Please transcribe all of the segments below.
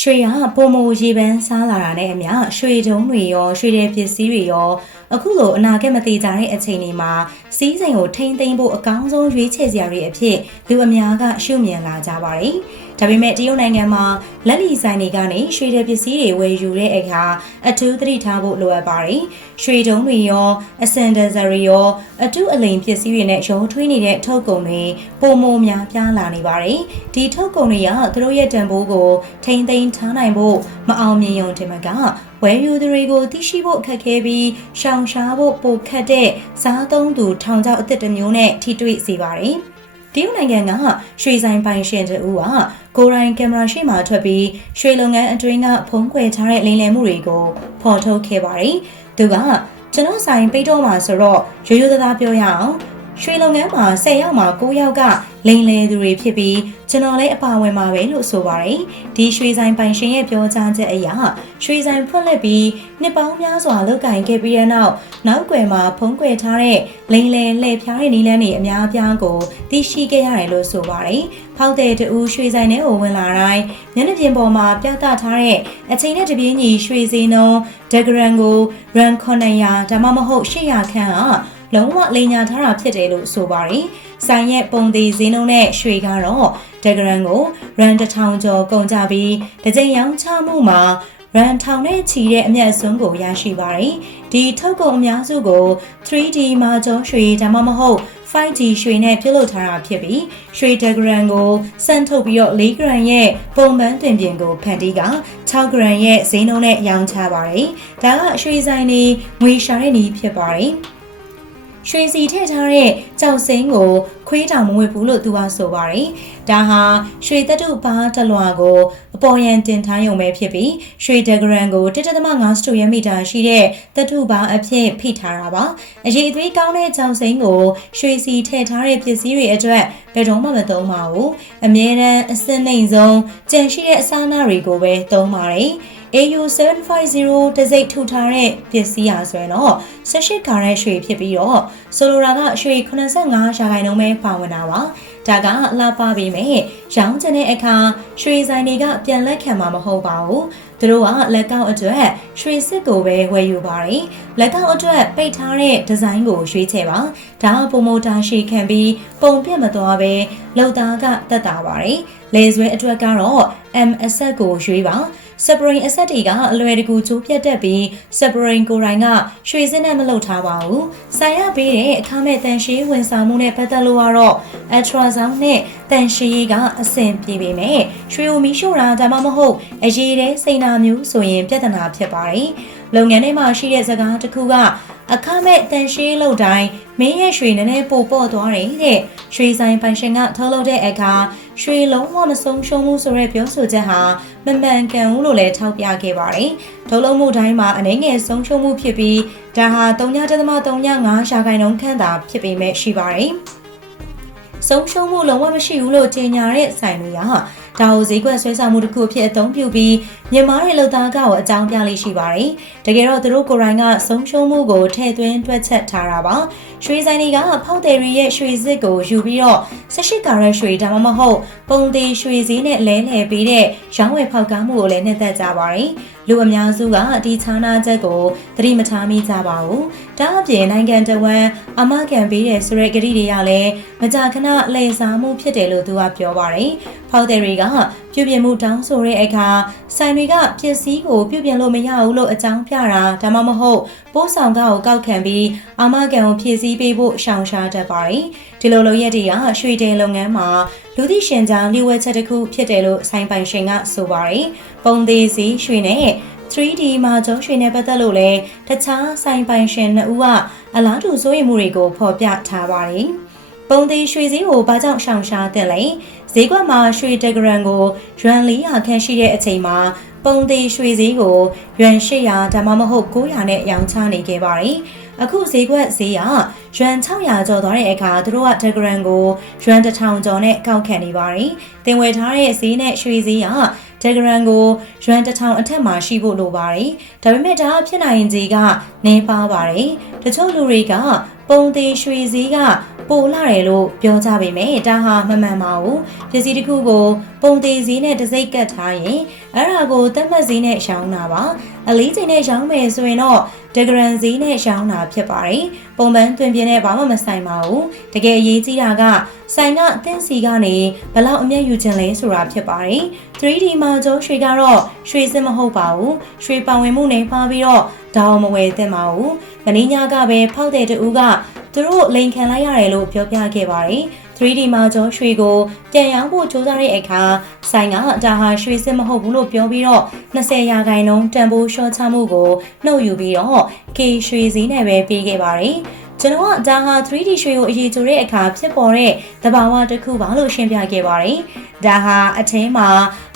ရွှေကပုံမရေပန်းစားလာတာနဲ့အမျှရွှေတုံးတွေရောရွှေတဲ့ပစ္စည်းတွေရောအခုလိုအနာဂတ်မသေးကြတဲ့အချိန်တွေမှာစီးစိမ်ကိုထိမ့်သိမ့်ဖို့အကောင်းဆုံးရွေးချယ်စရာတွေအဖြစ်လူအများကရှုမြင်လာကြပါတယ်။ ဒါပေမဲ့တရုတ်နိုင်ငံမှာလက်လီဆိုင်တွေကနေရွှေတဲ့ပစ္စည်းတွေဝယ်ယူတဲ့အခါအထူးသတိထားဖို့လိုအပ်ပါတယ်။ရွှေတုံးတွေရောအစင်ဒဇရီရောအတုအလိမ်ပစ္စည်းတွေနဲ့ရောထွေးနေတဲ့ထုတ်ကုန်တွေပုံမများပြားလာနေပါတယ်။ဒီထုတ်ကုန်တွေကသူတို့ရဲ့တန်ဖိုးကိုထိမ့်သိမ်းထားနိုင်ဖို့မအောင်မြင်ရုံတင်မကဝယ်ယူသူတွေကိုသိရှိဖို့အခက်ခဲပြီးရှောင်ရှားဖို့ပိုခက်တဲ့စားသုံးသူထောင်ချောက်အသစ်တစ်မျိုးနဲ့ထိတွေ့စေပါတယ်။ တရုတ်နိုင်ငံကရွှေဆိုင်ပိုင်ရှင်တူကကိုယ်တိုင်ကင်မရာရှေ့မှာထွက်ပြီးရွှေလုပ်ငန်းအတွင်းကဖုံးကွယ်ထားတဲ့လိမ်လည်မှုတွေကိုဖော်ထုတ်ခဲ့ပါတယ်။သူကကျွန်တော်ဆိုင်ပိတ်တော့မှာဆိုတော့ရိုးရိုးသားသားပြောရအောင်ရွှေလုပ်ငန်းမှာ10ယောက်မှာ9ယောက်က လိန်လေသူတွေဖြစ်ပြီးကျွန်တော်လည်းအပါဝင်ပါပဲလို့ဆိုပါတယ်ဒီရွှေဆိုင်ပိုင်ရှင်ရဲ့ပြောကြားချက်အရရွှေဆိုင်ဖွင့်လှစ်ပြီးနှစ်ပေါင်းများစွာလုပ်ကင်ခဲ့ပြီးတဲ့နောက်နောက်ွယ်မှာဖုံးကွယ်ထားတဲ့လိန်လေလှည့်ဖျားတဲ့နီးလန်းတွေအများအပြားကိုသိရှိခဲ့ရတယ်လို့ဆိုပါတယ်ဖောက်တဲ့တူရွှေဆိုင်ထဲကိုဝင်လာတိုင်းမျက်နှာပြင်ပေါ်မှာပြသထားတဲ့အချိန်နဲ့တပြေးညီရွှေစည်းနှုံးဒဂရန်ကိုရန်900ဒါမှမဟုတ်800ခန့်ကလုံးဝလိန်ညာထားတာဖြစ်တယ်လို့ဆိုပါတယ်။ ဆိုင်ရဲ့ပုံသေးဈေးနှုန်းနဲ့ရွှေကတော့ဒဂရန်ကိုရန်တစ်ထောင်ကျော်ကုန်ကြပြီးတစ်ကြိမ်ရောင်းချမှုမှာရန်ထောင်နဲ့ချီတဲ့အမျက်စွန်းကိုရရှိပါတယ်။ဒီထုတ်ကုန်အများစုကို 3D မာကျော်ရွှေဒါမှမဟုတ် 5G ရွှေနဲ့ပြုလုပ်ထားတာဖြစ်ပြီးရွှေဒဂရန်ကိုစမ်းထုတ်ပြီးတော့4ဂရန်ရဲ့ပုံမှန်တင်ပြင်ကိုဖန်တီးက6ဂရန်ရဲ့ဈေးနှုန်းနဲ့ရောင်းချပါတယ်။ဒါကရွှေဆိုင်နေငွေရှာတဲ့နည်းဖြစ်ပါတယ်။ ရွှေစီထည့်ထားတဲ့ကြောက်စိမ်းကိုခွေးတောင်မဝေဘူးလို့သူကဆိုပါတယ်။ဒါဟာရွှေသက်တုဘာတလွာကိုအပေါ်ရန်တင်ထားရုံပဲဖြစ်ပြီးရွှေဒဂရန်ကို1.5စတုရမီတာရှိတဲ့သက်တုဘာအဖြစ်ဖိထားတာပါ။အရေးအသွေးကောင်းတဲ့ကြောက်စိမ်းကိုရွှေစီထည့်ထားတဲ့ပစ္စည်းတွေအတွက်ဘယ်တော့မှမသုံးပါဘူး။အမြဲတမ်းအစင်းနှိမ်ဆုံးကြံရှိတဲ့အစားအစာတွေကိုပဲသုံးပါတယ်။ AU750 တစိတ်ထူထားတဲ့ပစ္စည်းဟာဆိုရင်တော့18ကာရက်ရွှေဖြစ်ပြီးတော့ဆိုလိုတာကရွှေ85ရာခိုင်နှုန်းပဲပါဝင်တာပါဒါကလာပါပေမဲ့ရောင်းချင်တဲ့အခါရွှေဆိုင်တွေကပြန်လက်ခံမှာမဟုတ်ပါဘူးသူတို့ကလက်ကောက်အတွက်ရွှေစစ်ကိုပဲဝယ်ယူပါတယ်လက်ကောက်အတွက်ပိတ်ထားတဲ့ဒီဇိုင်းကိုရွှေချယ်ပါဒါကပုံမတာရှိခံပြီးပုံပြတ်မသွားပဲလောက်သားကတက်တာပါတယ်လေဆွဲအတွက်ကတော့ M အဆက်ကိုရွှေပါ စပရင်အဆက်တွေကအလွယ်တကူကျိုးပြတ်တတ်ပြီးစပရင်ကိုယ်တိုင်ကရွှေစင်းနဲ့မလုပ်ထားပါဘူး။ဆိုင်ရပေးတဲ့အခမဲ့တန်ရှင်းဝန်ဆောင်မှုနဲ့ပတ်သက်လို့ကတော့ ultrasound နဲ့တန်ရှင်းရေးကအဆင်ပြေပေမဲ့ရွှေကိုမီးရှို့တာဒါမှမဟုတ်အရေးတဲ့စိန်နာမျိုးဆိုရင်ပြဿနာဖြစ်ပါတယ်။လုပ်ငန်းထဲမှာရှိတဲ့စကားတစ်ခုကအခမဲ့တန်ရှင်းလုပ်တိုင်းမင်းရဲ့ရွှေနည်းနည်းပိုပေါ့သွားတယ်တဲ့ရွှေဆိုင်ပိုင်ရှင်ကထုတ်လုပ်တဲ့အခါ ရွှေလုံးဝမဆုံးရှုံးမှုဆိုတဲ့ပြောဆိုချက်ဟာမမှန်ကန်ဘူးလို့လည်းထောက်ပြခဲ့ပါတယ်ထုတ်လုပ်မှုတိုင်းမှာအနေငယ်ဆုံးရှုံးမှုဖြစ်ပြီးဒါဟာ3.35ရာခိုင်နှုန်းခန့်သာဖြစ်ပေမဲ့ရှိပါတယ်ဆုံးရှုံးမှုလုံးဝမရှိဘူးလို့ကြေညာတဲ့ဆိုင်တွေက ဒါကိုဈေးကွက်ဆွဲဆောင်မှုတစ်ခုအဖြစ်အသုံးပြုပြီးမြန်မာရဲ့လုံသားကောအကြောင်းပြလေးရှိပါတယ်။တကယ်တော့သူတို့ကိုယ်တိုင်ကဆုံးရှုံးမှုကိုထည့်သွင်းတွက်ချက်ထားတာပါ။ရွှေဆိုင်တွေကဖောက်တယ်ရီရဲ့ရွှေစစ်ကိုယူပြီးတော့18ကာရက်ရွှေဒါမှမဟုတ်ပုံသေးရွှေစည်းနဲ့လဲလှယ်ပေးတဲ့ရောင်းဝယ်ဖောက်ကားမှုကိုလည်းနှစ်သက်ကြပါတယ်။ လူအများစုကဒီခြားနာချက်ကိုသတိမထားမိကြပါဘူး။ဒါအပြင်နိုင်ငံတော်ဝန်အမကန်ပေးတဲ့ဆိုတဲ့ဂရီတွေကလည်းမကြာခဏလှည့်စားမှုဖြစ်တယ်လို့သူကပြောပါတယ်။ဖောက်တယ်တွေကပြုပြင်မှုတောင်းဆိုတဲ့အခါဆိုင်တွေကပစ္စည်းကိုပြုပြင်လို့မရဘူးလို့အကြောင်းပြတာဒါမှမဟုတ် ပိုးဆောင်ကားကိုကောက်ခံပြီးအာမခံကိုဖြည့်ဆည်းပေးဖို့ရှောင်ရှားတတ်ပါတယ်။ဒီလိုလိုရက်တွေကရွှေတဲလုပ်ငန်းမှာလူသိရှင်ကြားလျှို့ဝှက်ချက်တစ်ခုဖြစ်တယ်လို့ဆိုင်ပိုင်ရှင်ကဆိုပါတယ်။ပုံသေးစီရွှေနဲ့ 3D မှာကျောင်းရွှေနဲ့ပတ်သက်လို့လည်းတခြားဆိုင်ပိုင်ရှင်နှစ်ဦးကအလားတူစိုးရိမ်မှုတွေကိုဖော်ပြထားပါတယ်။ပုံသေးရွှေစည်းကိုဘာကြောင့်ရှောင်ရှားတင်လဲဈေးကွက်မှာရွှေတဂရန်ကိုရွမ်400ခန့်ရှိတဲ့အချိန်မှာ ပုံသေးရွှေစည်းကိုရွမ်800ဒါမှမဟုတ်900နဲ့ရောင်းချနေခဲ့ပါတယ်အခုဈေးကွက်ဈေးကရွမ်600ကျော်သွားတဲ့အခါသူတို့က Telegram ကိုရွမ်1000ကျော်နဲ့ကောက်ခံနေပါတယ်။တင်ဝယ်ထားတဲ့ဈေးနဲ့ရွှေဈေးက Telegram ကိုရွမ်1000အထက်မှာရှိဖို့လိုပါတယ်။ဒါပေမဲ့ဒါဖြစ်နိုင်ခြေကနည်းပါပါတယ်။တချို့လူတွေက ပုံသေးရွှေစည်းကပိုလာတယ်လို့ပြောကြပေမဲ့ဒါဟာမမှန်ပါဘူးပစ္စည်းတစ်ခုကို ပုံသေးစည်းနဲ့တစ်စိတ်ကတ်ထားရင်အဲ့ဒါကိုတတ်မှတ်စည်းနဲ့ရောင်းတာပါ အလေးချိန်နဲ့ရောင်းမယ်ဆိုရင်တော့ဒဂရန်စည်းနဲ့ရောင်းတာဖြစ်ပါတယ်ပုံမှန်တွင်ပြင်းနဲ့ဘာမှမဆိုင်ပါဘူးတကယ်အရေးကြီးတာကဆိုင်ကအသင်းစီကနေဘယ်လောက်အမျက်ယူခြင်းလဲဆိုတာဖြစ်ပါတယ် 3D မှာကျိုးရွှေကတော့ရွှေစစ်မဟုတ်ပါဘူးရွှေပါဝင်မှုနဲ့ပါပြီးတော့ဒေါင်းမဝယ်သင့်ပါဘူးမင်းညကပဲဖောက်တဲ့တူကသူတို့လိန်ခံလိုက်ရတယ်လို့ပြောပြခဲ့ပါတယ် 3D မှာကျော်ရွှေကိုပြန်ရောင်းဖို့ကြိုးစားတဲ့အခါဆိုင်ကဒါဟာရွှေစစ်မဟုတ်ဘူးလို့ပြောပြီးတော့20ရာခိုင်နှုန်းတန်ဖိုးရှော့ချမှုကိုနှုတ်ယူပြီးတော့ K ရွှေစည်းနဲ့ပဲပေးခဲ့ပါတယ် ကျွန်တော်ကဒါဟာ 3D ရွှေကိုအရေးကြိုတဲ့အခါဖြစ်ပေါ်တဲ့သဘာဝတစ်ခုပါလို့ရှင်းပြခဲ့ပါတယ်။ဒါဟာအထင်းမှာ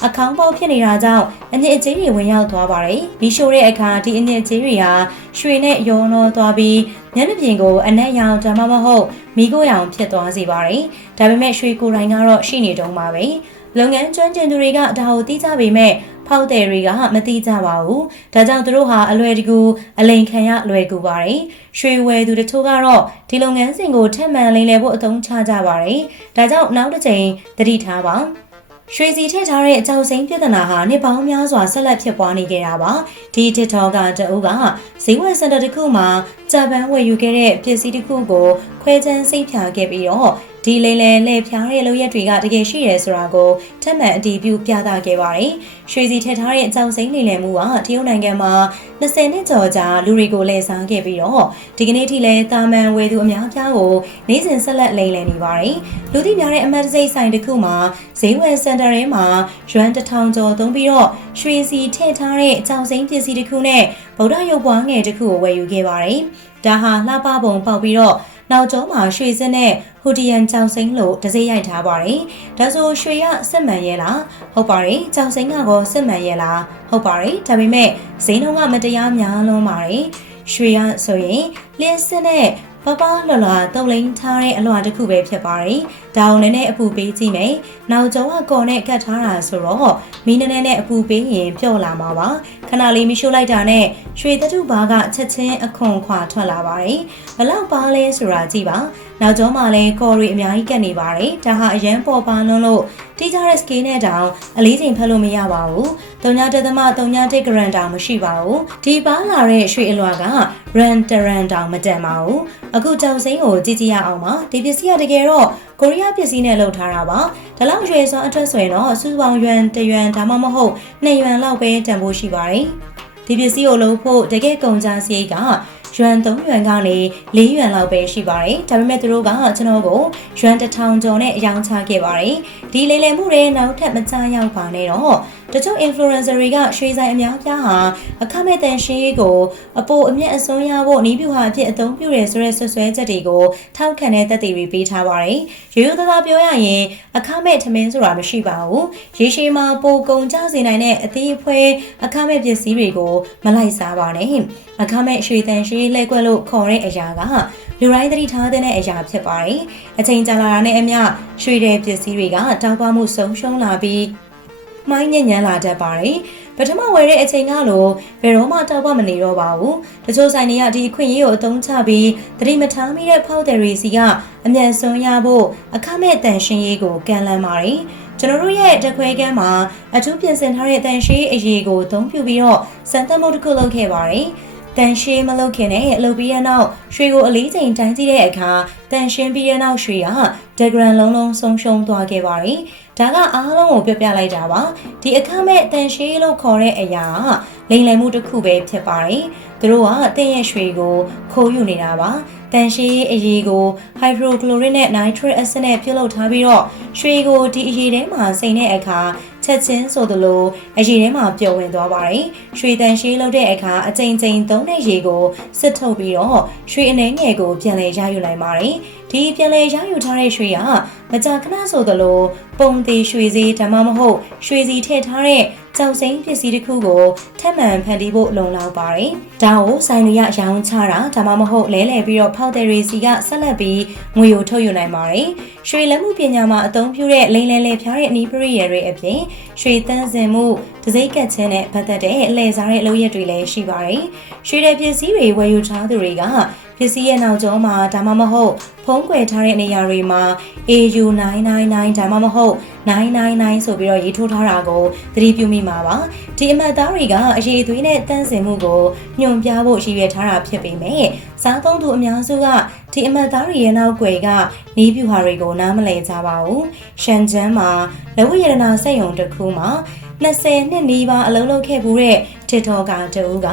အခေါင်းပေါက်ဖြစ်နေတာကြောင့်အနစ်အကျဉ်းတွေဝင်ရောက်သွားပါတယ်။မီးရှို့တဲ့အခါဒီအနစ်အကျဉ်းတွေဟာရွှေနဲ့ရောနှောသွားပြီးမျက်နှာပြင်ကိုအနက်ရောင်ဒါမှမဟုတ်မီးကိုရောင်ဖြစ်သွားစေပါတယ်။ဒါပေမဲ့ရွှေကိုယ်တိုင်ကတော့ရှိနေတုံးပါပဲ။လုပ်ငန်းကျွမ်းကျင်သူတွေကဒါကိုသိကြပေမဲ့ ဖောက်တယ်တွေကမသိကြပါဘူး။ဒါကြောင့်သူတို့ဟာအလွယ်တကူအလိန်ခံရလွယ်ကူပါတယ်။ရွှေဝယ်သူတချို့ကတော့ဒီလုပ်ငန်းစဉ်ကိုထက်မှန်လိမ့်လည်ဖို့အသုံးချကြပါတယ်။ဒါကြောင့်နောက်တစ်ချိန်သတိထားပါ။ရွှေစီထည့်ထားတဲ့အကြောက်စိမ်းပြဿနာဟာနှစ်ပေါင်းများစွာဆက်လက်ဖြစ်ပွားနေကြတာပါဒီ TikTok ကတအုပ်ကဈေးဝယ်စင်တာတစ်ခုမှာဂျပန်ဝယ်ယူခဲ့တဲ့ပစ္စည်းတစ်ခုကိုခွဲချမ်းစိတ်ဖြာခဲ့ပြီးတော့ ဒီလိမ်လည်လှည့်ဖြားတဲ့လုပ်ရက်တွေကတကယ်ရှိရဲဆိုတာကိုထပ်မံအတည်ပြုပြသခဲ့ပါတယ်ရွှေစီထည့်ထားတဲ့အကြောက်စိမ်းလိမ်လည်မှုကတရုတ်နိုင်ငံမှာ20နှစ်ကျော်ကြာလူတွေကိုလဲစားခဲ့ပြီးတော့ဒီကနေ့ထိလဲတာမန်ဝယ်သူအများပြားကိုနေ့စဉ်ဆက်လက်လိမ်လည်နေပါတယ်လူသိများတဲ့အမတ်တစိတ်ဆိုင်တစ်ခုမှာဈေးဝယ်စင်တာထဲမှာရွမ်တစ်ထောင်ကျော်သုံးပြီးတော့ရွှေစီထည့်ထားတဲ့အကြောက်စိမ်းပစ္စည်းတစ်ခုနဲ့ဗုဒ္ဓရုပ်ပွားငယ်တစ်ခုကိုဝယ်ယူခဲ့ပါတယ်ဒါဟာလှပပုံပေါက်ပြီးတော့ နောက်ကျောမှာရွှေစင်းနဲ့ဟူဒီယန်ကြောင်စိမ်းလို့တစိရိုက်ထားပါတယ်။ဒါဆိုရွှေရစစ်မှန်ရဲ့လားဟုတ်ပါတယ်။ကြောင်စိမ်းကတော့စစ်မှန်ရဲ့လားဟုတ်ပါတယ်။ဒါပေမဲ့ဈေးနှုန်းကမတရားများလွန်းပါတယ်။ရွှေရဆိုရင်လင်းစစ်နဲ့ပပလွလွတုံလိန်ထားတဲ့အလွှာတစ်ခုပဲဖြစ်ပါတယ်။ဒါအောင်လည်းအပူပေးကြည့်မယ်။နောက်ကျောကကော်နဲ့ကတ်ထားတာဆိုတော့မီးနည်းနည်းနဲ့အပူပေးရင်ပျော့လာမှာပါ။ ခဏလေးမရှို့လိုက်တာနဲ့ရွှေတထုဘာကချက်ချင်းအခွန်ခွာထွက်လာပါတယ်။ဘလောက်ပါလဲဆိုတာကြည့်ပါ။နောက်ကျောမှာလည်းကော်ရီအများကြီးကတ်နေပါတယ်။ဒါဟာအရန်ပေါ်ပါလွန်းလို့တိကျတဲ့ scale နဲ့တောင်အလေးချိန်ဖတ်လို့မရပါဘူး။3ညတသမ3ည1 gram တောင်မရှိပါဘူး။ဒီပါလာတဲ့ရွှေအလွှာက run တရန်တောင်မတန်ပါဘူး။အခုကြောင်စိမ်းကိုကြည့်ကြည့်ရအောင်ပါ။ဒီပစ္စည်းကတကယ်တော့ ကိုရီးယားပစ္စည်းနဲ့လုပ်ထားတာပါ။ဒါလောက်ရွှေစွမ်းအထက်ဆိုရင်တော့စုစုပေါင်းယွမ်တယွမ်ဒါမှမဟုတ်2ယွမ်လောက်ပဲတန်ဖိုးရှိပါတယ်။ဒီပစ္စည်းကိုလုပ်ဖို့တကယ်ကုန်ကြစရိတ်ကယွမ်3ယွမ်ကနေ4ယွမ်လောက်ပဲရှိပါတယ်။ဒါပေမဲ့သူတို့ကကျွန်တော်ကိုယွမ်1000ကျော်နဲ့အယောင်ချခဲ့ပါတယ်။ဒီလေလည်မှုတွေနောက်ထပ်မကြရောက်ပါနဲ့တော့ တချို့ influencer တွေကရွှေဆိုင်အများပြားဟာအခမဲ့တန်ရှင်းရေးကိုအပိုအမြင့်အစွန်းရဖို့နီးပြူဟာအဖြစ်အသုံးပြုရဆိုတဲ့ဆွဆွဲချက်တွေကိုထောက်ခံတဲ့သက်သေတွေပေးထားပါတယ်။ရိုးရိုးသားသားပြောရရင်အခမဲ့ထမင်းဆိုတာမရှိပါဘူး။ရေရှည်မှာပိုကုန်ကြစေနိုင်တဲ့အသေးအဖွဲအခမဲ့ပစ္စည်းတွေကိုမလိုက်စားပါနဲ့။အခမဲ့ရွှေတန်ရှင်းလှည့်ကွက်လို့ခေါ်တဲ့အရာကလူရိုင်းသတိထားတဲ့အရာဖြစ်ပါတယ်။အချိန်ကြာလာတာနဲ့အမျှရွှေတဲ့ပစ္စည်းတွေကတောက်ပမှုဆုံးရှုံးလာပြီး မိုင်းညံ့ညမ်းလာတတ်ပါတယ်။ပထမဝယ်တဲ့အချိန်ကလိုဘယ်တော့မှတောက်ပမနေတော့ပါဘူး။တချို့ဆိုင်တွေကဒီအခွင့်အရေးကိုအသုံးချပြီးသတိမထားမိတဲ့ဖောက်တယ်ရီစီကအမြန်ဆုံးရဖို့အခမဲ့တန်ရှင်ရေးကိုကန်လန်းပါတယ်။ကျွန်တော်တို့ရဲ့တခွဲကန်းမှာအထူးပြင်ဆင်ထားတဲ့တန်ရှင်းအရေးကိုအသုံးပြုပြီးတော့စံသက်မှုတစ်ခုလုပ်ခဲ့ပါတယ်။တန်ရှင်းမလုပ်ခင်နဲ့အလုပ်ပြီးရနောက်ရွှေကိုအလေးချိန်တိုင်းကြည့်တဲ့အခါတန်ရှင်းပြီးရနောက်ရွှေကဒဂရန်လုံးလုံးဆုံးရှုံးသွားခဲ့ပါတယ်။ ဒါကအားလုံးကိုပြောပြလိုက်တာပါ။ဒီအခမဲ့တန်ရှင်းလို့ခေါ်တဲ့အရာကလိမ်လည်မှုတစ်ခုပဲဖြစ်ပါတယ်။သူတို့ကတင်းရဲ့ရွှေကိုခိုးယူနေတာပါ။တန်ရှင်းအရေးကို hydrochloric နဲ့ nitric acid နဲ့ပြုတ်လုပ်ထားပြီးတော့ရွှေကိုဒီအရေးထဲမှာစိန်တဲ့အခါချက်ချင်းဆိုသလိုအရေးထဲမှာပျော်ဝင်သွားပါတယ်။ရွှေတန်ရှင်းလုပ်တဲ့အခါအကြိမ်ကြိမ်သုံးတဲ့ရေကိုစစ်ထုတ်ပြီးတော့ရွှေအနှဲငယ်ကိုပြန်လည်ရယူနိုင်ပါတယ်။ ဒီပြန်လည်ရယူထားတဲ့ရွှေကမကြာခဏဆိုသလိုပုံသေးရွှေစည်းဒါမှမဟုတ်ရွှေစီထည့်ထားတဲ့ကြောက်စိမ်းပစ္စည်းတစ်ခုကိုထပ်မံဖန်တီးဖို့လုံလောက်ပါတယ်။ဒါကိုဆိုင်တွေကရောင်းချတာဒါမှမဟုတ်လဲလှယ်ပြီးတော့ဖောက်တယ်ရီစီကဆက်လက်ပြီးငွေကိုထုတ်ယူနိုင်ပါတယ်။ရွှေလက်မှုပညာမှာအသုံးပြုတဲ့လိမ်လည်လေဖျားတဲ့အနီးပရိယာတွေအပြင်ရွှေတန်းစင်မှုဒစိမ့်ကတ်ခြင်းနဲ့ပတ်သက်တဲ့အလဲစားတဲ့အလုပ်ရက်တွေလည်းရှိပါတယ်။ရွှေတဲ့ပစ္စည်းတွေဝယ်ယူထားသူတွေကပစ္စည်းရဲ့နောက်ကျောမှာဒါမှမဟုတ်ဖုံးကွယ်ထားတဲ့နေရာတွေမှာ AU999 ဒါမှမဟုတ်999ဆိုပြီးတော့ရေးထိုးထားတာကိုသတိပြုမိမှာပါဒီအမှတ်သားတွေကအရေးသွေးနဲ့တန့်စင်မှုကိုညွန်ပြဖို့ရည်ရွယ်ထားတာဖြစ်ပေမဲ့စားသုံးသူအများစုကဒီအမှတ်သားတွေရဲ့နောက်ွယ်ကနီးပြူဟာတွေကိုနားမလည်ကြပါဘူးရှန်ကျန်းမှာလက်ဝိရတနာစက်ရုံတစ်ခုမှာ 20နှစ်နီးပါးအလုံးလုံးခဲ့မှုတဲ့ TikTok ကတူက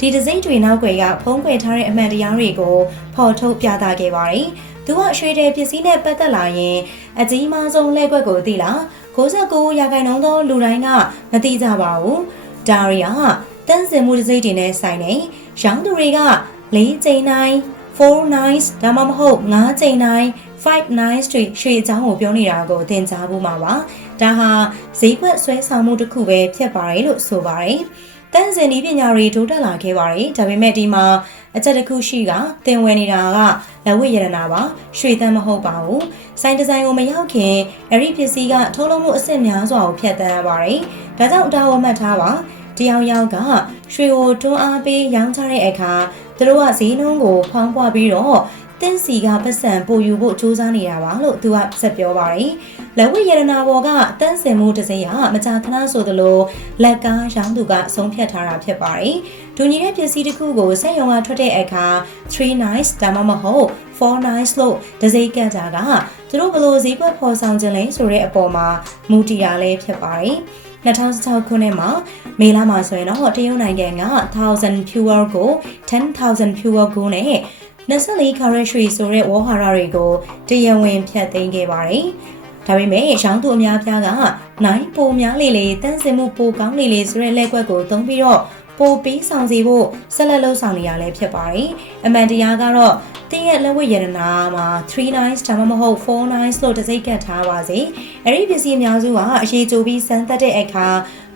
ဒီဒစိမ့်တွေနောက်ွယ်ကဖုံးကွယ်ထားတဲ့အမှန်တရားတွေကိုဖော်ထုတ်ပြသခဲ့ပါတယ်။သူကရွှေတယ်ပစ္စည်းနဲ့ပတ်သက်လာရင်အကြီးမားဆုံးလက်ကွက်ကိုသိလား69ရာခိုင်နှုန်းသောလူတိုင်းကမသိကြပါဘူး။ဒါရီယာတန်းစင်မှုဒစိမ့်တွေနဲ့ဆိုင်နေရောင်းသူတွေက၄ချိန်တိုင်း4 nights ဒါမှမဟုတ်5ချိန်တိုင်း5 nights တွေရွှေချောင်းကိုပြောနေတာကိုသင်ကြားဖို့မှာပါ ဒါဟာဈေးကွက်ဆွဲဆောင်မှုတစ်ခုပဲဖြစ်ပါတယ်လို့ဆိုပါတယ်တန်းစင်ဒီပညာတွေတိုးတက်လာခဲ့ပါတယ်ဒါပေမဲ့ဒီမှာအချက်တစ်ခုရှိကသင်ဝယ်နေတာကလက်ဝိရတနာပါရွှေတန်းမဟုတ်ပါဘူးစိုင်းဒီဇိုင်းကိုမရောက်ခင်အဲ့ဒီပစ္စည်းကထုတ်လုပ်မှုအဆင့်များစွာကိုဖျက်ဆီးရပါတယ်ဒါကြောင့်အတားဝမှတ်ထားပါတယောက်ယောက်ကရွှေကိုတွန်းအားပေးရောင်းချတဲ့အခါသူတို့ကဈေးနှုန်းကိုဖောင်းပွားပြီးတော့ တင်းစီကပတ်စံပို့ယူဖို့စူးစမ်းနေတာပါလို့သူကဆက်ပြောပါတယ်။လက်ဝိရတနာဘော်ကတန်းစင်မှုတစ်စိမ်းဟာမကြာခဏဆိုသလိုလက်ကားရောင်းသူကဆုံးဖြတ်ထားတာဖြစ်ပါတယ်။ဒူညီတဲ့ပစ္စည်းတစ်ခုကိုစက်ရုံကထွက်တဲ့အခါ3 nice ဒါမှမဟုတ်4 nice လို့ဒစိကတ်တာကသူတို့ဘလို့ဈေးကွက်ဖော်ဆောင်ခြင်းလဲဆိုတဲ့အပေါ်မှာမူတည်ရလဲဖြစ်ပါတယ်။2016ခုနှစ်မှာမေလမှာဆိုရင်တော့တရုတ်နိုင်ငံက1000 fuel ကို10000 fuel ကိုနဲ့ 24 carat ရွှေဆိုတဲ့ဝေါ်ဟာရတွေကိုတရားဝင်ဖြတ်သိမ်းခဲ့ပါတယ်။ဒါပေမဲ့ရောင်းသူအများပြားကနိုင်ပိုများလေလေတန်းစင်မှုပိုကောင်းလေလေဆိုတဲ့လက်ကွက်ကိုသုံးပြီးတော့ ပိုပြီးဆောင်စီဖို့ဆက်လက်လှုပ်ဆောင်နေရလဲဖြစ်ပါတယ်။အမှန်တရားကတော့တင်းရဲ့လက်ဝတ်ရတနာမှာ3 nights ဒါမှမဟုတ်4 nights လို့တစိမ့်ကတ်ထားပါစေ။အဲ့ဒီပစ္စည်းအများစုကအရေးကြိုပြီးစမ်းသပ်တဲ့အခါ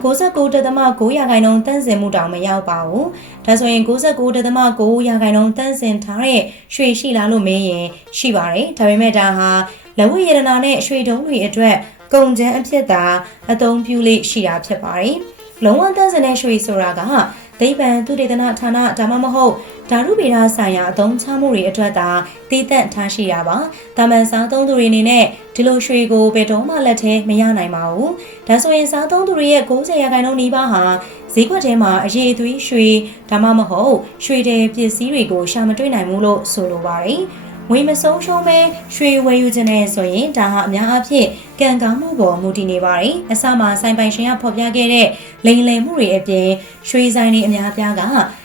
69.9ရာခိုင်နှုန်းတန့်စင်မှုတောင်မရောက်ပါဘူး။ဒါဆိုရင်69.9ရာခိုင်နှုန်းတန့်စင်ထားတဲ့ရွှေရှိလားလို့မေးရင်ရှိပါတယ်။ဒါပေမဲ့ဒါဟာလက်ဝတ်ရတနာနဲ့ရွှေတုံးတွေအတွက်ကုန်ကျန်းအဖြစ်သာအသုံးပြုလိရှိတာဖြစ်ပါတယ်။ လုံးဝတန့်စင်တဲ့ရွှေဆိုတာကဒိဗံသူတေသနဌာနဒါမှမဟုတ်ဓာတုဗေဒဆိုင်ရာအသုံးချမှုတွေအတွက်သာတည်တံ့ထားရှိရပါ။ဒါမှန်စားသုံးသူတွေအနေနဲ့ဒီလိုရွှေကိုဘယ်တော့မှလက်ထဲမရနိုင်ပါဘူး။ဒါဆိုရင်စားသုံးသူတွေရဲ့90ရာခိုင်နှုန်းနီးပါးဟာဈေးကွက်ထဲမှာအရေးအသွေးရွှေဒါမှမဟုတ်ရွှေတဲ့ပစ္စည်းတွေကိုရှာမတွေ့နိုင်ဘူးလို့ဆိုလိုပါတယ်။ ငွေမဆုံးရှုံးပဲရွှေဝယ်ယူခြင်းနဲ့ဆိုရင်ဒါဟာအများအဖြစ်ကံကောင်းမှုပေါ်မူတည်နေပါတယ်။အစမှာစိုင်ပိုင်ရှင်ကဖော်ပြခဲ့တဲ့လိန်လည်မှုတွေအပြင်ရွှေဆိုင်တွေအများပြားက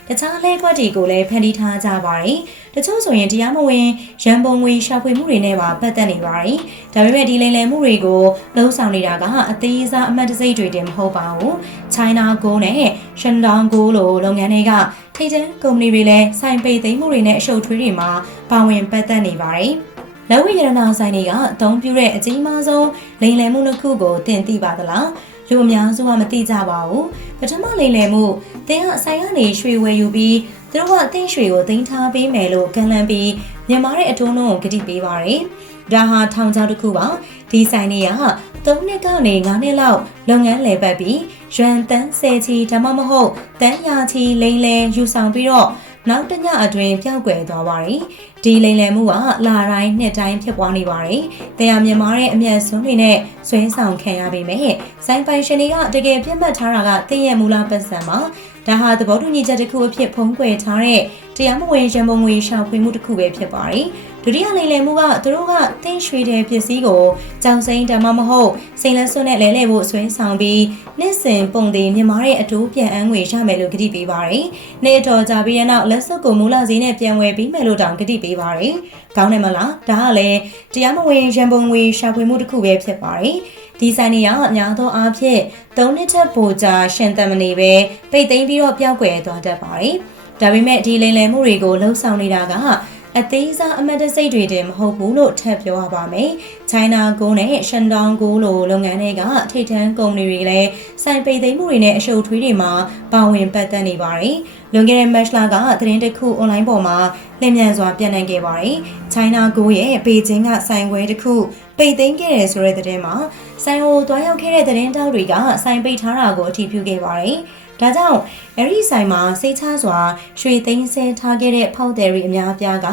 တခြားလဲခွက်တွေကိုလည်းဖန်တီးထားကြပါတယ်။တချို့ဆိုရင်တရားမဝင်ရန်ပုံငွေရှာဖွေမှုတွေနဲ့ပါပတ်သက်နေပါတယ်။ဒါပေမဲ့ဒီလိမ်လည်မှုတွေကိုလှုံ့ဆော်နေတာကအသေးစားအမှတ်တစိမ့်တွေတင်မဟုတ်ပါဘူး။ China Go နဲ့ Shandong Go လိုလုပ်ငန်းတွေက ထိပ်တန်းကုမ္ပဏီတွေလည်းဆိုင်ပိတ်သိမ်းမှုတွေနဲ့အရှုပ်ထွေးတွေမှာပါဝင်ပတ်သက်နေပါတယ်။လက်ဝိရဏဆိုင်တွေကအသုံးပြုတဲ့အကြီးမားဆုံးလိမ်လည်မှုတစ်ခုကိုတင်သိပါသလား။လူအများစုကမသိကြပါဘူး။ပထမလိမ်လည်မှုတင်ကအဆိုင်ကနေရွှေဝယ်ယူပြီး သူတို့ကအသိရွှေကိုတင်ထားပေးမယ်လို့ကန့်လန့်ပြီးမြန်မာတဲ့အထုံးလုံးကိုကတိပေးပါတယ်။ဒါဟာထောင်ချောက်တစ်ခုပါ။ဒီဆိုင်တွေက3နှစ်ကနေ9နှစ်လောက်လုပ်ငန်းလည်ပတ်ပြီးရွမ်တန်းဆယ်ချီဒါမှမဟုတ်တန်းရာချီလိမ့်လဲယူဆောင်ပြီးတော့နောက်တညအတွင်းပြောက်ကွယ်သွားပါတယ်။ဒီလိမ်လည်မှုကလာတိုင်းနှစ်တိုင်းဖြစ်ပွားနေပါတယ်။တရားမြင်မာတဲ့အမျက်စွန်းတွေနဲ့ဆွဲဆောင်ခံရပေမဲ့စိုင်းပိုင်ရှင်တွေကတကယ်ပြတ်မှတ်ထားတာကတည့်ရဲ့မူလပတ်စံမှာ ဒါဟာသဘောတူညီချက်တစ်ခုအဖြစ်ဖုံးကွယ်ထားတဲ့တရားမဝင်ရန်ပုံငွေရှောင်ဖွေမှုတစ်ခုပဲဖြစ်ပါတယ်။ ဒုတိယလိမ်လည်မှုကသူတို့ကတင်းရွှေတဲ့ပစ္စည်းကိုကြောင်စိမ်းဓမ္မမဟုတ်စိန်လက်စွန်းနဲ့လဲလှယ်ဖို့ဆွဲဆောင်ပြီးနှစ်စဉ်ပုံသေးမြင်မာတဲ့အတိုးပြန်အန်းငွေရမယ်လို့ကတိပေးပါတယ်။နေ့တော်ကြပြီးတဲ့နောက်လက်စွပ်ကိုမူလဈေးနဲ့ပြန်ဝယ်ပြီးမယ်လို့တောင်ကတိပေးပါတယ်။ကောင်းတယ်မလား။ဒါကလည်းတရားမဝင်ရန်ပုံငွေရှာဖွေမှုတစ်ခုပဲဖြစ်ပါတယ်။ဒီဆိုင်တွေကအများသောအားဖြင့်၃နှစ်ထက်ပိုကြာရှင်သန်မနေပဲပိတ်သိမ်းပြီးတော့ပျောက်ကွယ်သွားတတ်ပါတယ်။ဒါပေမဲ့ဒီလိမ်လည်မှုတွေကိုလှုံ့ဆော်နေတာက အအသေးစားအမတ်တစိတ်တွေတင်မဟုတ်ဘူးလို့ထပ်ပြောရပါမယ်။ China Go နဲ့ Shandong Go လိုလုပ်ငန်းတွေကထိပ်တန်းကုမ္ပဏီတွေလည်းစိုင်ပိတ်သိမ်းမှုတွေနဲ့အရှုပ်ထွေးတွေမှာပါဝင်ပတ်သက်နေပါတယ်။လွန်ခဲ့တဲ့ match လကသတင်းတစ်ခု online ပေါ်မှာလျင်မြန်စွာပြန့်နှံ့ခဲ့ပါတယ်။ China Go ရဲ့ပေကျင်းကဆိုင်ခွဲတစ်ခုပိတ်သိမ်းခဲ့တယ်ဆိုတဲ့သတင်းမှာဆိုင်ကိုတွားရောက်ခဲ့တဲ့သတင်းတောက်တွေကဆိုင်ပိတ်ထားတာကိုအထီးပြုခဲ့ပါတယ်။ ဒါကြောင့်အဲ့ဒီဆိုင်မှာစိတ်ချစွာရွှေသိမ်းဆဲထားခဲ့တဲ့ဖောက်တယ်တွေအများအပြားက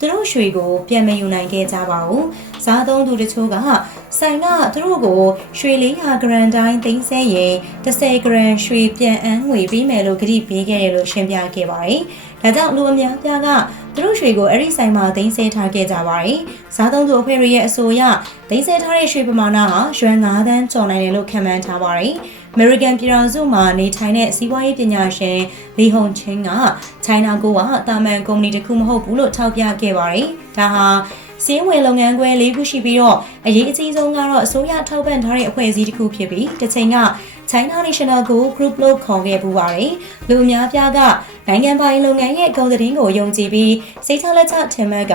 သူတို့ရွှေကိုပြန်မယူနိုင်ခဲ့ကြပါဘူး။စားသုံးသူတချို့ကဆိုင်ကသူတို့ကိုရွှေ400ဂရမ်တိုင်းသိမ်းဆဲရင်10ဂရမ်ရွှေပြန်အန်းငွေပေးမယ်လို့ကတိပေးခဲ့တယ်လို့ရှင်းပြခဲ့ပါတယ်။ဒါကြောင့်လူအများအပြားကသူတို့ရွှေကိုအဲ့ဒီဆိုင်မှာသိမ်းဆဲထားခဲ့ကြပါတယ်။စားသုံးသူအဖွဲ့တွေရဲ့အဆိုအရသိမ်းဆဲထားတဲ့ရွှေပမာဏဟာရွှန်9တန်းကျော်နိုင်တယ်လို့ခန့်မှန်းထားပါတယ်။ American ပြည်ထောင်စုမှာနေထိုင်တဲ့စီးပွားရေးပညာရှင်လီဟုန်ချင်းက China ကိုကတာမန်ကုမ္ပဏီတစ်ခုမဟုတ်ဘူးလို့ထောက်ပြခဲ့ပါတယ်။ဒါဟာစင်းဝင်လုပ်ငန်းခွဲ၄ခုရှိပြီးတော့အရေးအကြီးဆုံးကတော့အစိုးရထောက်ပံ့ထားတဲ့အဖွဲ့အစည်းတစ်ခုဖြစ်ပြီးတစ်ချိန်က China National Go Group လို့ခေါ်ခဲ့ပူပါတယ်။လူအများပြားက နိုင်ငံပိုင်လုပ်ငန်းရဲ့ဂုဏ်သတင်းကိုယုံကြည်ပြီးစိတ်ချလက်ချထင်မှတ်က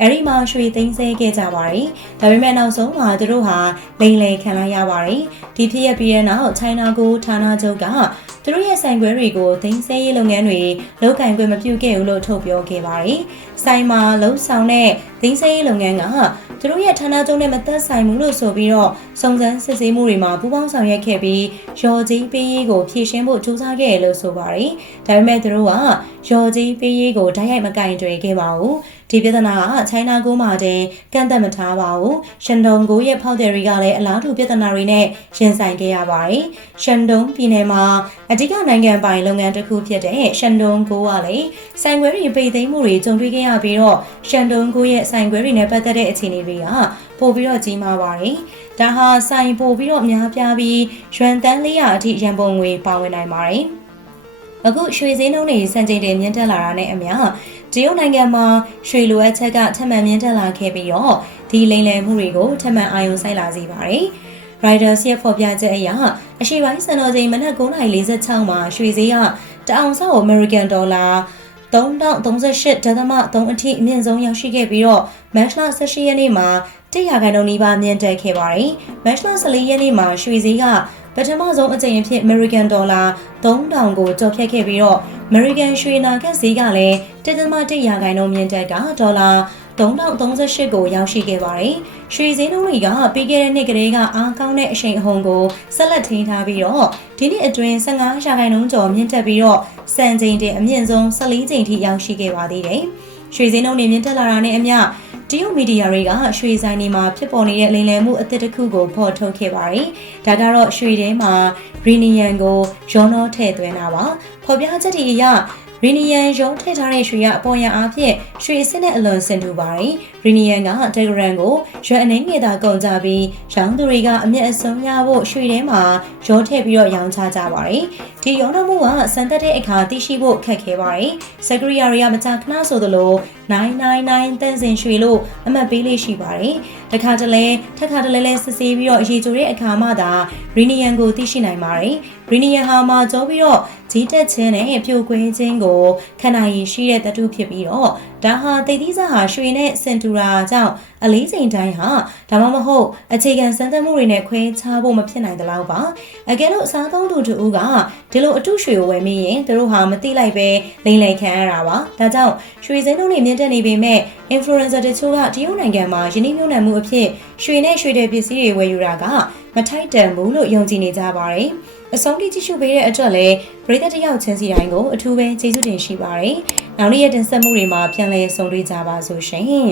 အဲ့ဒီမှာရွှေသိမ်းဆဲခဲ့ကြပါတယ်။ဒါပေမဲ့နောက်ဆုံးမှာသူတို့ဟာလိန်လေခံလိုက်ရပါတယ်။ဒီဖြစ်ရပြီးတဲ့နောက် China Go ဌာနချုပ်ကသူတို့ရဲ့ဆိုင်ခွဲတွေကိုသိမ်းဆည်းရေးလုပ်ငန်းတွေလုပ်ကင်ခွင့်မပြုခဲ့ဘူးလို့ထုတ်ပြောခဲ့ပါတယ်။ဆိုင်မှာလုံဆောင်တဲ့သိမ်းဆည်းရေးလုပ်ငန်းကသူတို့ရဲ့ဌာနချုပ်နဲ့မသက်ဆိုင်ဘူးလို့ဆိုပြီးတော့စုံစမ်းစစ်ဆေးမှုတွေမှာပူးပေါင်းဆောင်ရွက်ခဲ့ပြီးရော်ကြီးပေးရေးကိုဖြည့်ရှင်းဖို့ကြိုးစားခဲ့ရလို့ဆိုပါတယ်။ဒါပေမဲ့သူတို့ကရော်ကြီးပေးရေးကိုဓာတ်ရိုက်မကင်တွယ်ခဲ့ပါဘူး။ဒီပြဿနာကချိုင်းနာကိုမှတင်ကန့်သက်မထားပါဘူး။ရှန်ဒုံကိုရဲ့ဖောက်တယ်တွေကလည်းအလားတူပြဿနာတွေနဲ့ရင်ဆိုင်ခဲ့ရပါတယ်။ရှန်ဒုံပြည်နယ်မှာအဓိကနိုင်ငံပိုင်လုပ်ငန်းတစ်ခုဖြစ်တဲ့ရှန်ဒုံကိုကလည်းဆိုင်ခွဲတွေပိတ်သိမ်းမှုတွေကြုံတွေ့ခဲ့ရပြီးတော့ရှန်ဒုံကိုရဲ့ဆိုင်ခွဲတွေနဲ့ပတ်သက်တဲ့အခြေအနေတွေကပို့ပြီးတော့ကြီးမားပါတယ်။ဒါဟာဆိုင်ပို့ပြီးတော့များပြားပြီးရွမ်တန်း400အထိရန်ပုံငွေပါဝင်နိုင်ပါတယ်။ အခုရွှေစင်းနှုန်းတွေစံချိန်တင်မြင့်တက်လာတာနဲ့အမျှတရုတ်နိုင်ငံမှာရွှေလိုအပ်ချက်ကထပ်မံမြင့်တက်လာခဲ့ပြီးတော့ဒီလိမ်လည်မှုတွေကိုထပ်မံအာရုံစိုက်လာစေပါတယ်။ Riders ရဲ့ဖော်ပြချက်အရအရှိပိုင်းစံတော်ချိန်မနက်9:46မှာရွှေဈေးကတအောင်ဆောက် American Dollar 3038.3အထိအမြင့်ဆုံးရောက်ရှိခဲ့ပြီးတော့ March 18ရက်နေ့မှာ100ရာခိုင်နှုန်းနီးပါးမြင့်တက်ခဲ့ပါတယ်။ March 14ရက်နေ့မှာရွှေဈေးက ပထမဆုံးအကြိမ်အဖြစ် American Dollar 3000ကိုကျော်ဖြတ်ခဲ့ပြီးတော့ American ရွှေနာကဈေးကလည်း1.1ရာခိုင်နှုန်းမြင့်တက်ကဒေါ်လာ3038ကိုရောက်ရှိခဲ့ပါတယ်။ရွှေစင်းနှုန်းတွေကပြီးခဲ့တဲ့နှစ်ကလေးကအားကောင်းတဲ့အရှိန်အဟုန်ကိုဆက်လက်ထိန်းထားပြီးတော့ဒီနှစ်အတွင်း15ရာခိုင်နှုန်းကျော်မြင့်တက်ပြီးတော့စံချိန်တင်အမြင့်ဆုံး14ချိန်ထိရောက်ရှိခဲ့ပါသေးတယ်။ ရွှေစင်းနှုန်းတွေမြင့်တက်လာတာနဲ့အမျှတရုတ်မီဒီယာတွေကရွှေဆိုင်တွေမှာဖြစ်ပေါ်နေတဲ့လိမ်လည်မှုအသစ်တစ်ခုကိုဖော်ထုတ်ခဲ့ပါတယ်။ဒါကတော့ရွှေထဲမှာရီနီယန်ကိုရောနှောထည့်သွင်းတာပါ။ဖော်ပြချက်တွေအရ ရီနီယန်ရုံးထည့်ထားတဲ့ရွှေကအပေါ်ရန်အားဖြင့်ရွှေအစစ်နဲ့အလွန်ဆင်တူပါတယ်။ရီနီယန်ကတယ်ဂရန်ကိုရွှေအနေငယ်သာကုန်ကြပြီးရောင်းသူတွေကအမျက်အစုံရဖို့ရွှေထဲမှာရောထည့်ပြီးတော့ရောင်းချကြပါတယ်။ဒီရောင်းတော့မှုကစံသက်တဲ့အခါသိရှိဖို့ခက်ခဲပါတယ်။စကရီယာတွေကမကြာခဏဆိုသလို 999တန်းစင်ရွှေလို့အမှတ်ပေးလေးရှိပါတယ်။တခါတလဲထက်ခါတလဲလဲစစ်ဆေးပြီးတော့ရေချိုတဲ့အခါမှသာရီနီယန်ကိုသိရှိနိုင်ပါတယ်။ရီနီယန်ဟာမှာကြောပြီးတော့ဂျီတက်ချင်းနဲ့ပြိုကွင်းခြင်းကိုခန္ဓာရည်ရှိတဲ့တတုဖြစ်ပြီးတော့ဒါဟာတိတ်သီးစားဟာရွှေနဲ့စင်တူရာကြောင့်အလေးချိန်တိုင်းဟာဒါမှမဟုတ်အခြေခံစမ်းသပ်မှုတွေနဲ့ခွဲခြားဖို့မဖြစ်နိုင်သလောက်ပါအကယ်လို့အစားသုံးသူတို့ကဒီလိုအထုရွှေကိုဝယ်မိရင်သူတို့ဟာမသိလိုက်ပဲလိမ့်လိမ့်ခံရတာပါဒါကြောင့်ရွှေစင်းတို့တွေမြင့်တက်နေပေမဲ့ influencer တချို့ကတရုတ်နိုင်ငံမှာယင်းနှိမ့်ညွှန်မှုအဖြစ်ရွှေနဲ့ရွှေတဲ့ပစ္စည်းတွေဝယ်ယူတာကမထိုက်တန်ဘူးလို့ယုံကြည်နေကြပါတယ် အဆုံးထိကြည့်ရှုပေးတဲ့အတွက်လည်းပရိသတ်တယောက်ချင်းစီတိုင်းကိုအထူးပဲကျေးဇူးတင်ရှိပါတယ်။နောက်နေ့ရက်တင်ဆက်မှုတွေမှာပြန်လည်ဆုံတွေ့ကြပါစို့ရှင်။